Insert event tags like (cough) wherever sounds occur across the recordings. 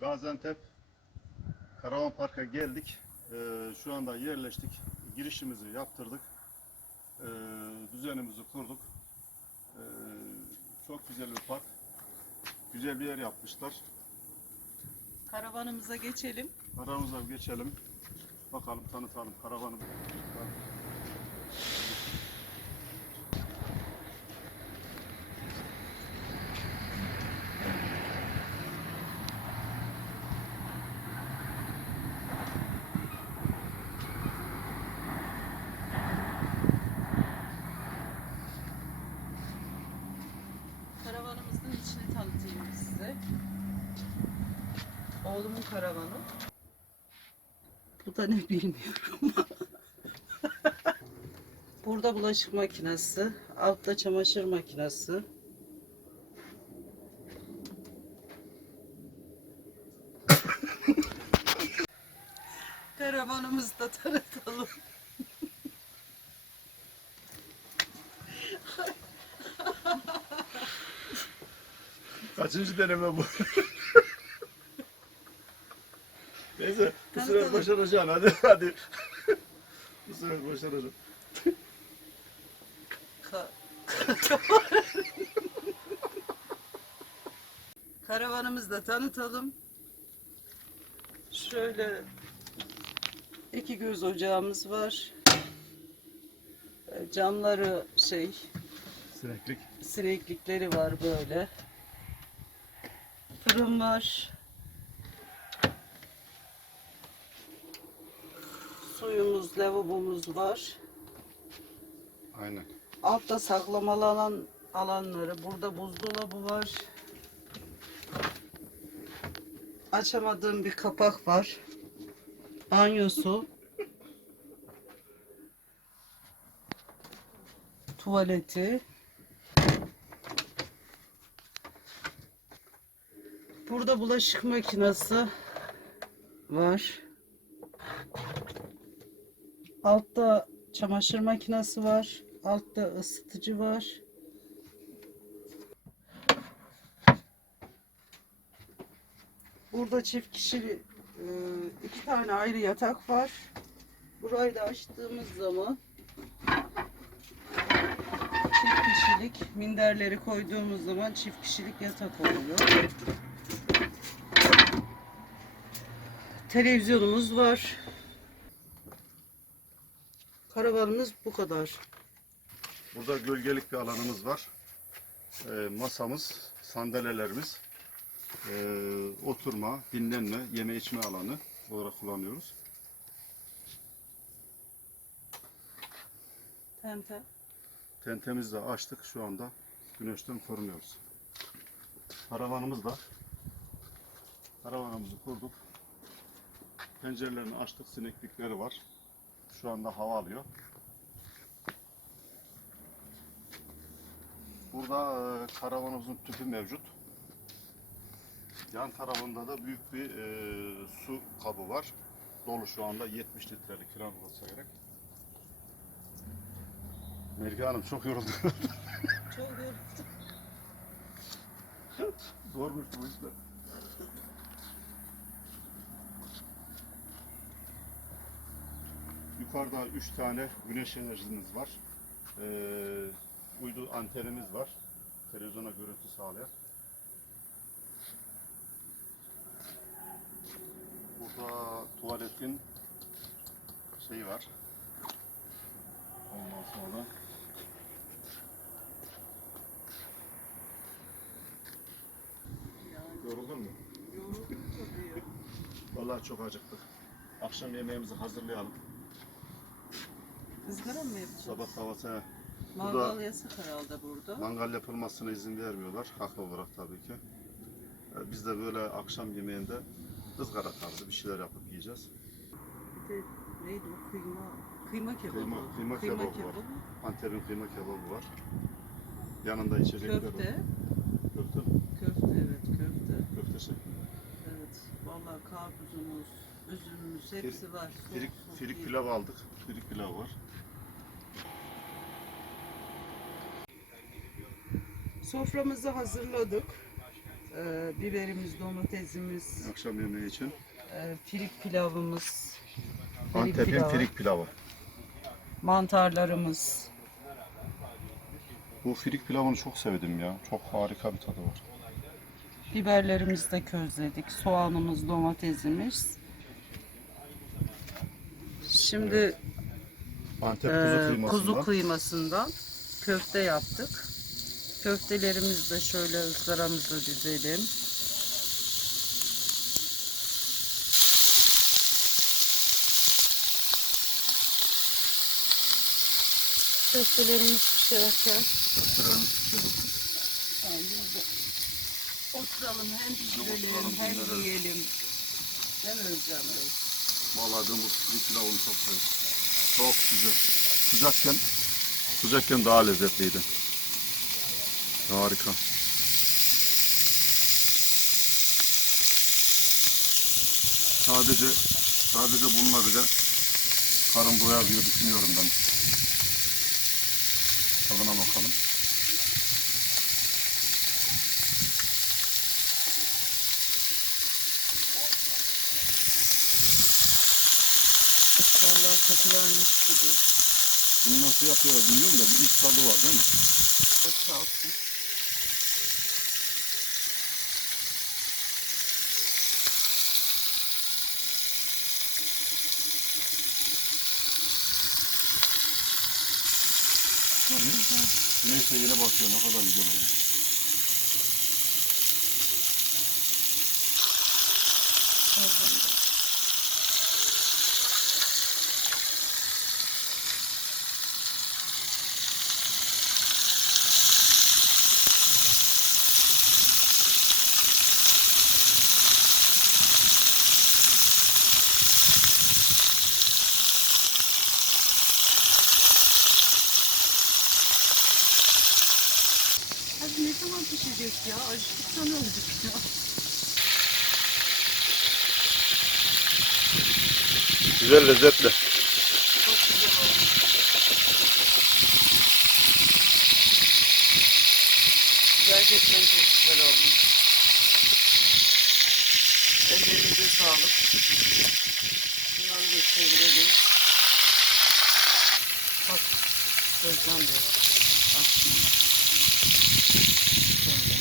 Gaziantep Karavan Park'a geldik. Ee, şu anda yerleştik. Girişimizi yaptırdık. Ee, düzenimizi kurduk. Ee, çok güzel bir park. Güzel bir yer yapmışlar. Karavanımıza geçelim. Aramıza geçelim. Bakalım tanıtalım karavanı. Oğlumun karavanı. Bu da ne bilmiyorum. (laughs) Burada bulaşık makinesi, altta çamaşır makinesi. (laughs) Karavanımızı da tanıtalım. Kaçıncı deneme bu? (laughs) Neyse bu Tabii, sefer başaracaksın hadi (laughs) hadi. bu sefer başaracaksın. Ka- (laughs) Karavanımızı da tanıtalım. Şöyle iki göz ocağımız var. E, Camları şey, Sineklik. sineklikleri var böyle. Fırın var. Suyumuz, lavabomuz var. Aynen. Altta saklamalı alan alanları. Burada buzdolabı var. Açamadığım bir kapak var. Banyosu. Tuvaleti. Burada bulaşık makinesi var. Altta çamaşır makinesi var. Altta ısıtıcı var. Burada çift kişili e, iki tane ayrı yatak var. Burayı da açtığımız zaman çift kişilik minderleri koyduğumuz zaman çift kişilik yatak oluyor. Televizyonumuz var. Karavanımız bu kadar. Burada gölgelik bir alanımız var. Ee, masamız, sandalyelerimiz, ee, oturma, dinlenme, yeme içme alanı olarak kullanıyoruz. Tente. Tentemizi de açtık. Şu anda güneşten korunuyoruz. Karavanımız da karavanımızı kurduk. Pencerelerini açtık. Sineklikleri var. Şu anda hava alıyor. Burada e, karavanımızın tüpü mevcut. Yan tarafında da büyük bir e, su kabı var. Dolu şu anda 70 litrelik falan olsa gerek. Melike Hanım çok yoruldum. (laughs) Çok yoruldum. Zormuş bu işler. Yukarıda 3 tane güneş enerjimiz var. Ee, uydu antenimiz var. Televizyona görüntü sağlayan. Burada tuvaletin şeyi var. Ondan sonra yoruldun mu? Yoruldum tabii ya. Vallahi çok acıktık. Akşam yemeğimizi hazırlayalım. Izgara mı yapacağız? Sabah kahvaltıya Mangal yasak herhalde burada. mangal yapılmasına izin vermiyorlar. Haklı olarak tabii ki. Ee, Biz de böyle akşam yemeğinde ızgara tarzı bir şeyler yapıp yiyeceğiz. Bir de neydi o kıyma? Kıyma kebabı. Kıyma- kıyma kebabı var. Antep'in kıyma kebabı var. Yanında içecekler var. Köfte. Köfte mi? Köfte evet köfte. Köftesi. Evet. Vallahi karpuzumuz, üzümümüz hepsi var. Soğuk Firik, soğuk firik pilav aldık. Firik pilav var. Soframızı hazırladık. Ee, biberimiz, domatesimiz, Akşam yemeği için. e, firik pilavımız, firik Antep'in pilavı, firik pilavı. mantarlarımız. Bu firik pilavını çok sevdim ya. Çok harika bir tadı var. Biberlerimizi de közledik. Soğanımız, domatesimiz. Şimdi Antep e, kuzu kıymasından. kuzu kıymasından köfte yaptık. Köftelerimizi de şöyle ızgaramıza dizelim. Köftelerimiz pişerken Köftelerimiz oturalım hem pişirelim hem yiyelim. Değil mi Özcan Bey? Vallahi ben bu firik pilavını çok seviyorum. Çok güzel. Sıcakken, sıcakken daha lezzetliydi. Harika. Sadece sadece bununla bile karın doyar diye düşünüyorum ben. Tadına bakalım. Vallahi kokularmış gibi. Bunu nasıl yapıyor bilmiyorum da bir iç tadı var değil mi? Boşaltın. Çok güzel. Neyse yine bakıyor ne kadar güzel olmuş. Evet. Hadi ne zaman pişecek ya? Acıktan öldük ya. Güzel lezzetli. Çok güzel oldu. Gerçekten çok güzel oldu. Ellerinize sağlık. Bunları çevirelim. Bak, Özlem de. Şimdi. Şöyle.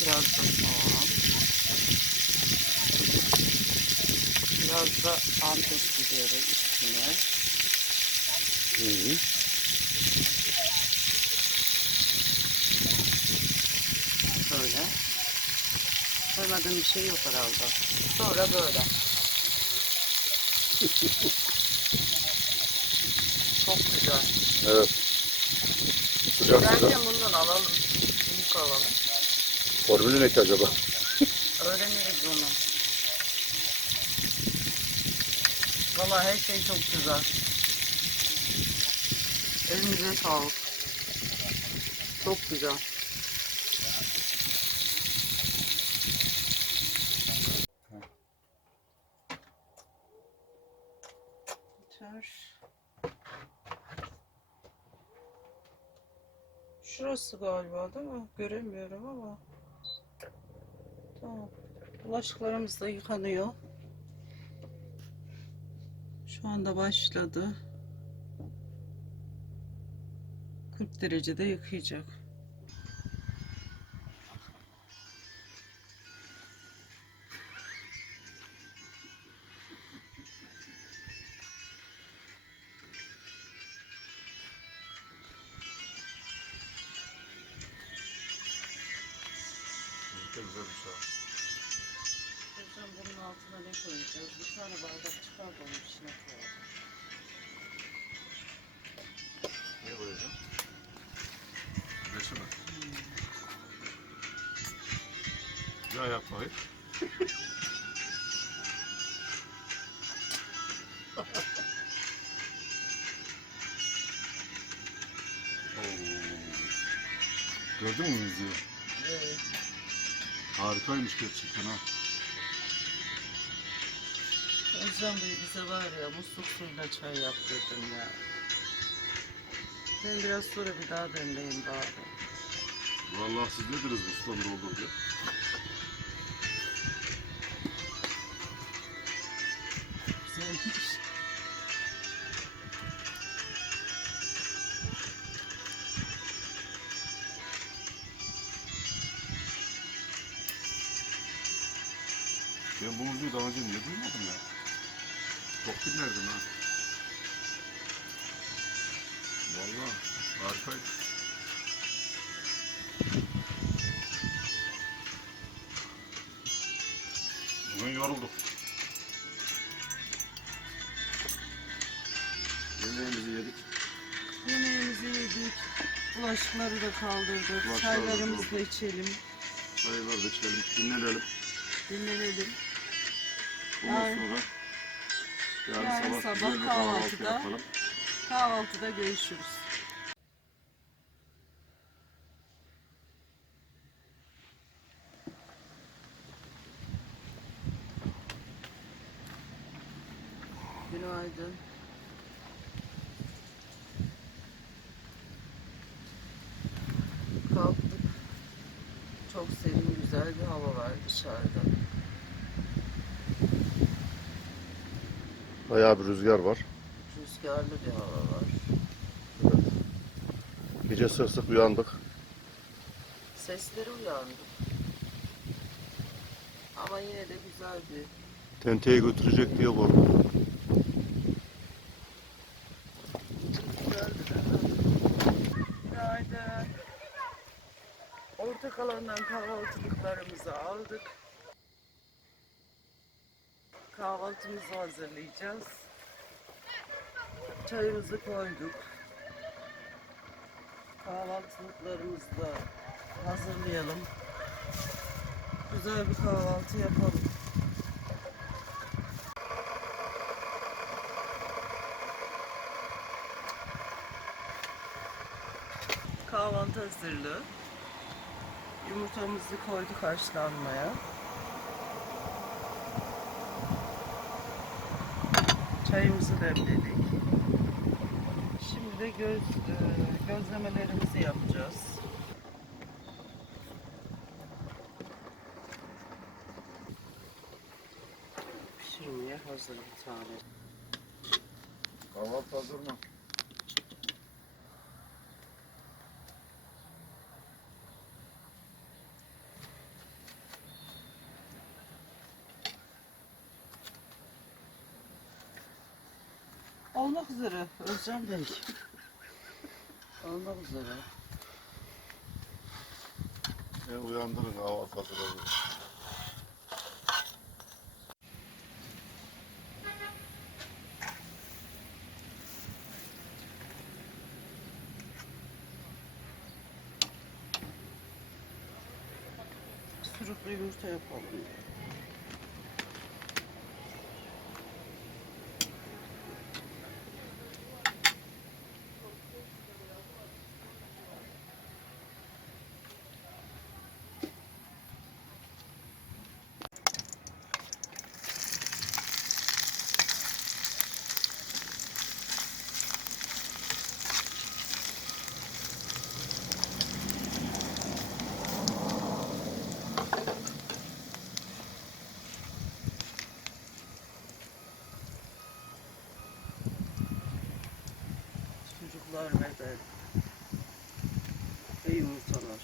Biraz da soğan. Biraz da antep biberi üstüne. Böyle. Koymadığım bir şey yok herhalde. Sonra böyle. (laughs) Çok güzel. Evet. Sıcak Bence sıcak. bundan alalım. Büyük alalım. Formülü ne ki acaba? Öğreniriz onu. Valla her şey çok güzel. Elinize sağlık. Çok güzel. Şurası galiba değil mi? Göremiyorum ama. Tamam. Bulaşıklarımız da yıkanıyor. Şu anda başladı. 40 derecede yıkayacak. Gördün mü yüzüğü? Evet. Harikaymış gerçekten ha. Özlem Bey bize var ya musluk suyuyla çay yaptırdım ya. Ben biraz sonra bir daha demleyeyim bari. Vallahi siz dediniz bu sudan Çok dinlerdim ha. Vallahi harikaydı. Bugün yorulduk. Yemeğimizi yedik. Yemeğimizi yedik. Bulaşıkları da kaldırdık. Bulaşıkları Çaylarımızı da içelim. Çaylar da içelim, dinlenelim. Dinlenelim. Ondan Yarın- sonra yarın, yarın sabah, sabah bir kahvaltı kahvaltıda- yapalım. Kahvaltıda görüşürüz. Günaydın. Kalktık. Çok serin, güzel bir hava var dışarıda. Bayağı bir rüzgar var. Rüzgarlı bir hava var. Gece sık sık uyandık. Sesleri uyandım. Ama yine de güzel bir Tenteyi götürecek diye korktum. Günaydın. Ortak alandan kahvaltılıklarımızı aldık. Kahvaltımızı hazırlayacağız. Çayımızı koyduk. Kahvaltılıklarımızı da hazırlayalım. Güzel bir kahvaltı yapalım. Kahvaltı hazırlığı. Yumurtamızı koyduk haşlanmaya. Çayımızı demledik. Şimdi de göz e, gözlemelerimizi yapacağız. Pişirmeye hazır bir tane. Kahvaltı hazır mı? Üzere Özcan Bey. Olmak üzere. E, uyandırın kahvaltı hazır olur. Sucuklu yumurta yapalım. Sucuklar ve de ve yumurtalar.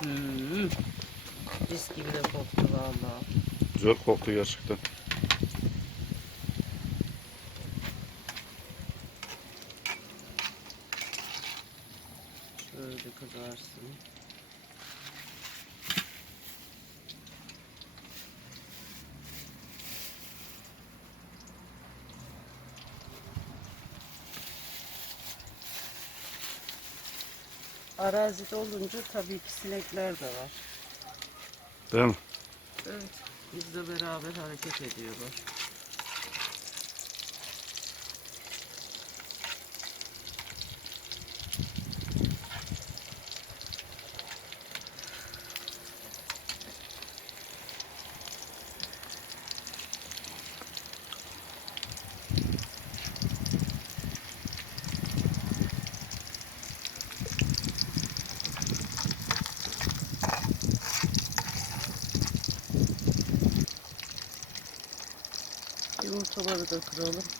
Hmm. Mis gibi de koktu valla. Güzel koktu gerçekten. Şöyle kızarsın. Arazide olunca tabii ki sinekler de var. Değil mi? Evet. Bizle beraber hareket ediyorlar. Yumurtaları da kıralım.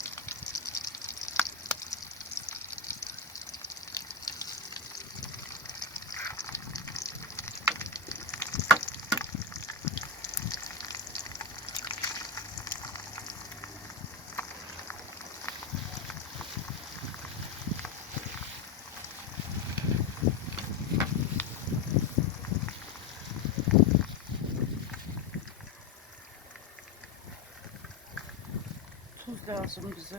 Lazım bize.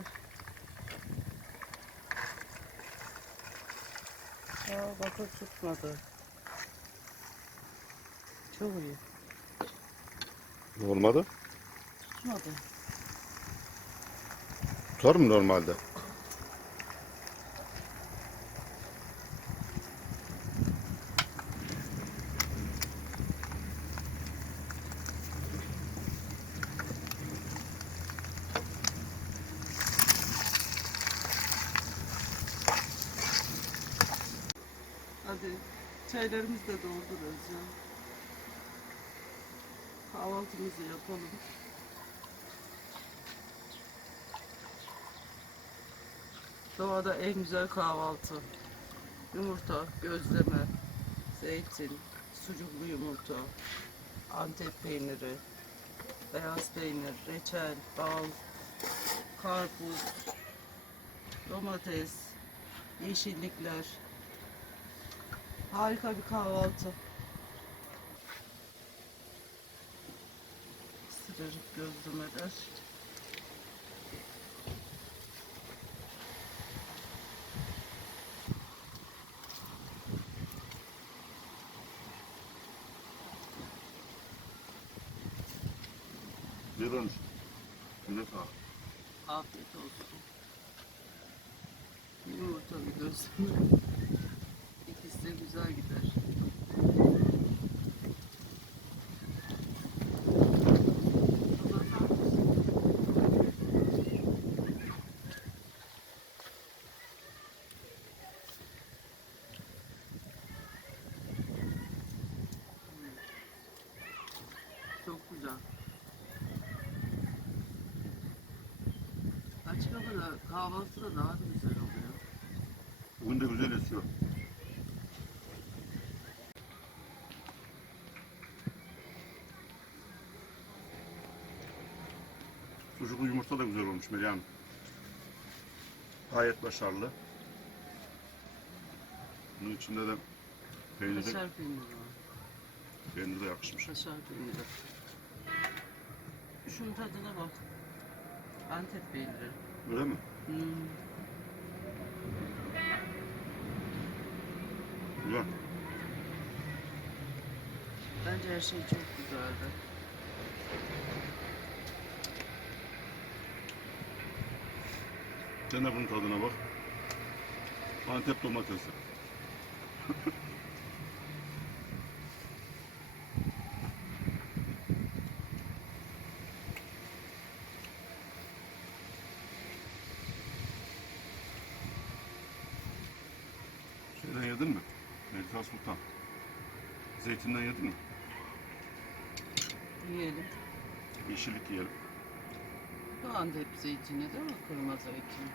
Aa bakın tutmadı. Çok iyi. Olmadı. Tutmadı. Tutar mı normalde? Hadi çaylarımızı da doldururuz ya. Kahvaltımızı yapalım. Doğada en güzel kahvaltı. Yumurta, gözleme, zeytin, sucuklu yumurta, antep peyniri, beyaz peynir, reçel, bal, karpuz, domates, yeşillikler. Harika bir kahvaltı. Sıcacık gözlemeler. Bir olmuş. Güne sağ Afiyet olsun. Yumurtalı gözleme. İkisi de güzel gider. Tuz atar mısın? Çok güzel. Açık havada kahvaltı da daha da güzel oluyor. Bugün de güzel esiyor. Sucuklu yumurta da güzel olmuş Meryem. Gayet başarılı. Bunun içinde de peyniri, Kaşar peyniri var. peyniri de yakışmış. Kaşar peyniri. Şunun tadına bak. Antep peyniri. Öyle mi? Hmm. Güzel. Bence her şey çok güzeldi. Sen de bunun tadına bak. Antep domatesi. (laughs) Şeyden yedin mi? Melika Sultan. Zeytinden yedin mi? Yiyelim. Yeşillik yiyelim. Bu Antep zeytini değil mi? Kırma zeytin.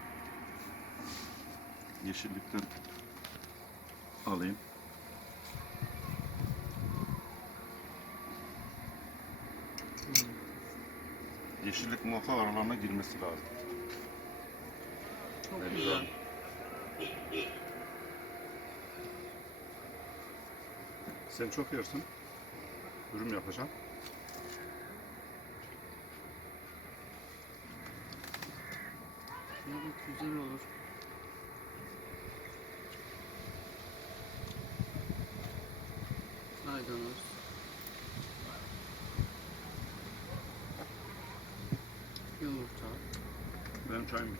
Yeşillikten alayım. Yeşillik muhakkak aralarına girmesi lazım. Çok Evet, güzel. Sen çok yersin. Dürüm yapacağım. Evet güzel olur. Maydanoz. Yumurta. Benim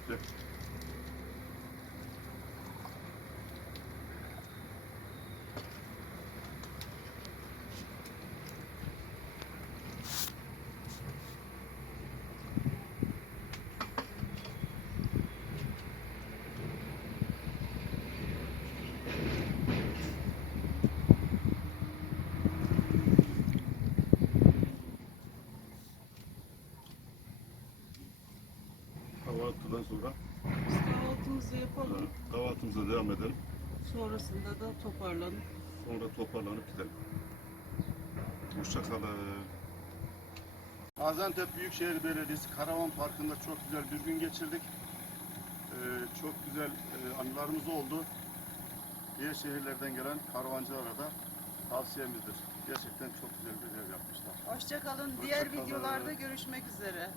sonra Biz kahvaltımızı yapalım. e, kahvaltımıza devam edelim. Sonrasında da toparlanıp Sonra toparlanıp gidelim. Hoşçakalın. Gaziantep Büyükşehir Belediyesi Karavan Parkı'nda çok güzel bir gün geçirdik. Ee, çok güzel e, anılarımız oldu. Diğer şehirlerden gelen karavancılara da tavsiyemizdir. Gerçekten çok güzel bir yer yapmışlar. Hoşçakalın. Diğer Hoşça kalın. videolarda görüşmek üzere.